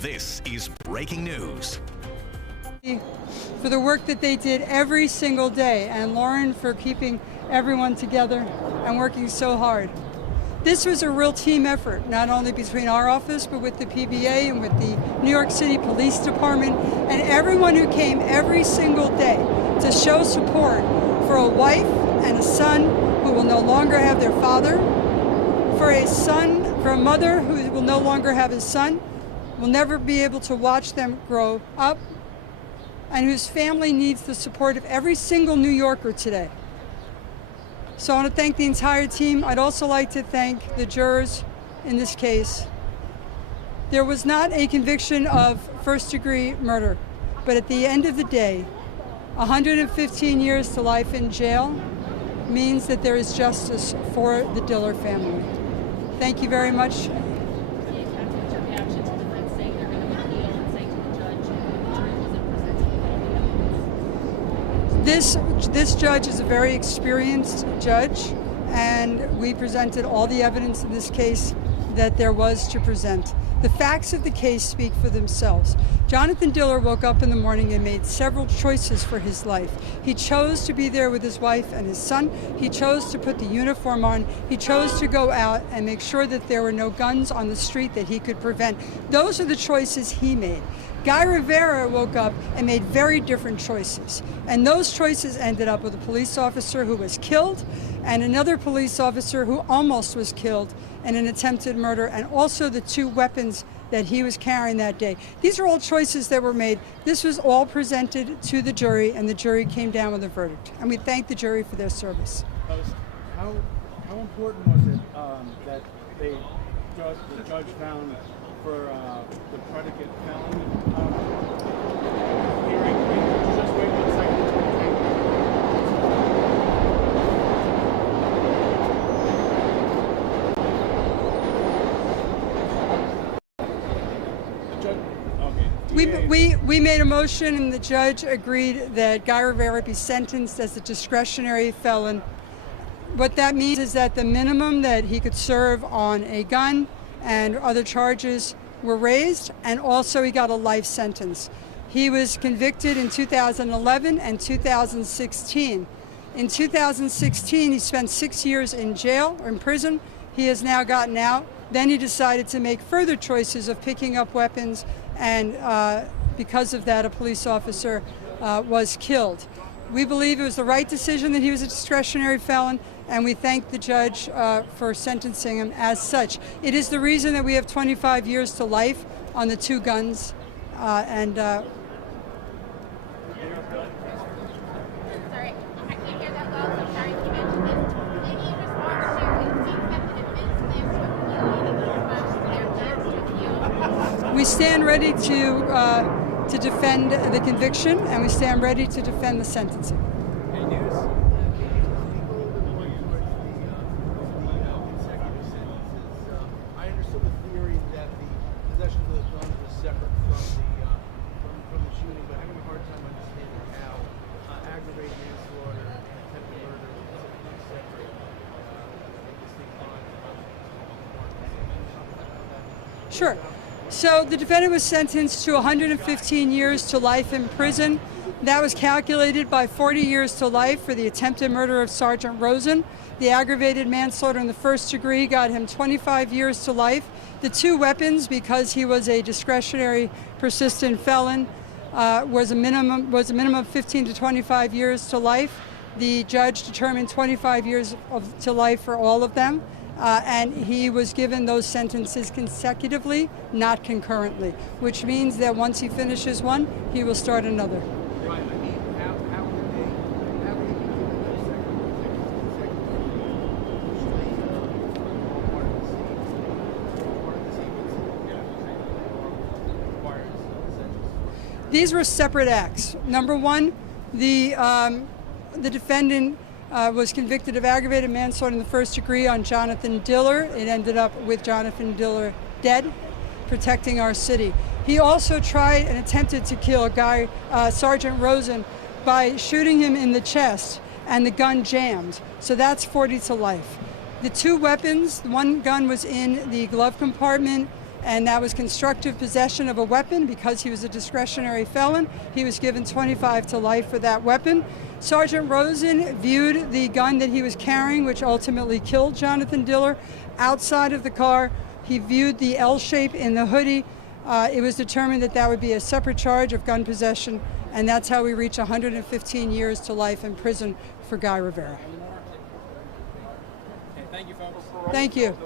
This is breaking news. For the work that they did every single day, and Lauren for keeping everyone together and working so hard. This was a real team effort, not only between our office, but with the PBA and with the New York City Police Department, and everyone who came every single day to show support for a wife and a son who will no longer have their father, for a mother who will no longer have his son, will never be able to watch them grow up, and whose family needs the support of every single New Yorker today. So I want to thank the entire team. I'd also like to thank the jurors in this case. There was not a conviction of first-degree murder, but at the end of the day, 115 years to life in jail means that there is justice for the Diller family. Thank you very much. This judge is a very experienced judge, and we presented all the evidence in this case that there was to present. The facts of the case speak for themselves. Jonathan Diller woke up in the morning and made several choices for his life. He chose to be there with his wife and his son. He chose to put the uniform on. He chose to go out and make sure that there were no guns on the street that he could prevent. Those are the choices he made. Guy Rivera woke up and made very different choices. And those choices ended up with a police officer who was killed and another police officer who almost was killed in an attempted murder, and also the two weapons that he was carrying that day. These are all choices that were made. This was all presented to the jury, and the jury came down with a verdict. And we thank the jury for their service. How important was it that the judge found for the predicate felony hearing? Just wait 1 second. We made a motion, and the judge agreed that Guy Rivera be sentenced as a discretionary felon. What that means is that the minimum that he could serve on a gun and other charges were raised, and also he got a life sentence. He was convicted in 2011 and 2016. In 2016, he spent 6 years in jail or in prison. He has now gotten out. Then he decided to make further choices of picking up weapons, and because of that, a police officer was killed. We believe it was the right decision that he was a discretionary felon, and we thank the judge for sentencing him as such. It is the reason that we have 25 years to life on the two guns, we stand ready to defend the conviction, and we stand ready to defend the sentencing. I understood the theory that the possession of those guns was separate from the shooting, but having a hard time understanding how aggravated manslaughter and attempted murder is separate. Sure. So the defendant was sentenced to 115 years to life in prison. That was calculated by 40 years to life for the attempted murder of Sergeant Rosen. The aggravated manslaughter in the first degree got him 25 years to life. The two weapons, because he was a discretionary persistent felon, was a minimum of 15 to 25 years to life. The judge determined 25 years to life for all of them. And he was given those sentences consecutively, not concurrently, which means that once he finishes one, he will start another. These were separate acts. Number one, the defendant was convicted of aggravated manslaughter in the first degree on Jonathan Diller. It ended up with Jonathan Diller dead, protecting our city. He also tried and attempted to kill Sergeant Rosen by shooting him in the chest, and the gun jammed. So that's 40 to life. The two weapons, one gun was in the glove compartment, and that was constructive possession of a weapon. Because he was a discretionary felon, he was given 25 to life for that weapon. Sergeant Rosen viewed the gun that he was carrying, which ultimately killed Jonathan Diller, outside of the car. He viewed the L shape in the hoodie. It was determined that that would be a separate charge of gun possession, and that's how we reach 115 years to life in prison for Guy Rivera. Okay, thank you, folks. Thank you.